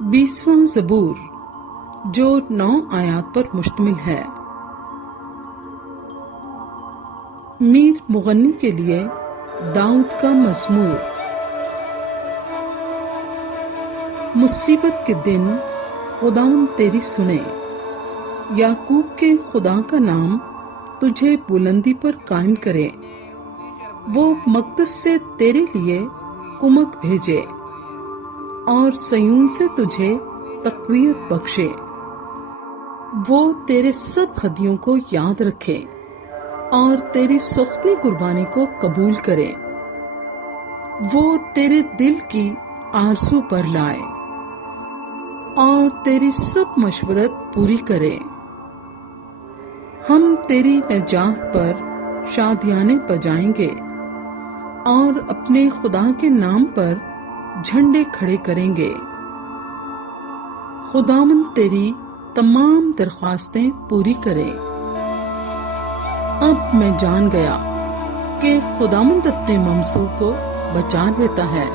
20واں زبور جو 9 آیات پر مشتمل ہے۔ میر مغنی کے لیے داؤد کا مزمور۔ مصیبت کے دن خداوند تیری سنے، یعقوب کے خدا کا نام تجھے بلندی پر قائم کرے۔ وہ مقدس سے تیرے لیے کمک بھیجے اور سیون سے تجھے تقویت بخشے۔ وہ تیرے سب ہدیوں کو یاد رکھے اور تیری سختی قربانی کو قبول کرے۔ وہ تیرے دل کی آرزو پر لائے اور تیری سب مشورت پوری کرے۔ ہم تیری نجات پر شادیانے بجائیں گے اور اپنے خدا کے نام پر جھنڈے کھڑے کریں گے۔ خداوند تیری تمام درخواستیں پوری کرے۔ اب میں جان گیا کہ خداوند اپنے ممسوح کو بچا لیتا ہے۔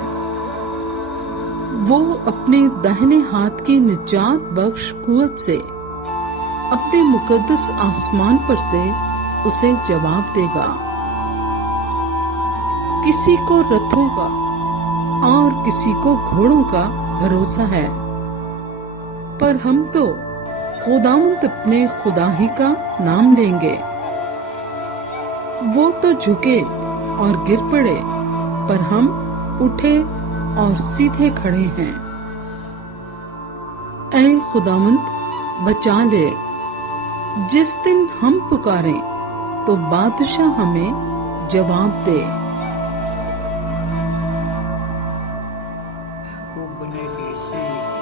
وہ اپنے داہنے ہاتھ کی نجات بخش قوت سے اپنے مقدس آسمان پر سے اسے جواب دے گا۔ کسی کو رتھوں کا اور کسی کو گھوڑوں کا بھروسہ ہے، پر ہم تو خداوند اپنے خدا ہی کا نام لیں گے۔ وہ تو جھکے اور گر پڑے، پر ہم اٹھے اور سیدھے کھڑے ہیں۔ اے خداوند بچا لے، جس دن ہم پکاریں تو بادشاہ ہمیں جواب دے۔ Google it, see.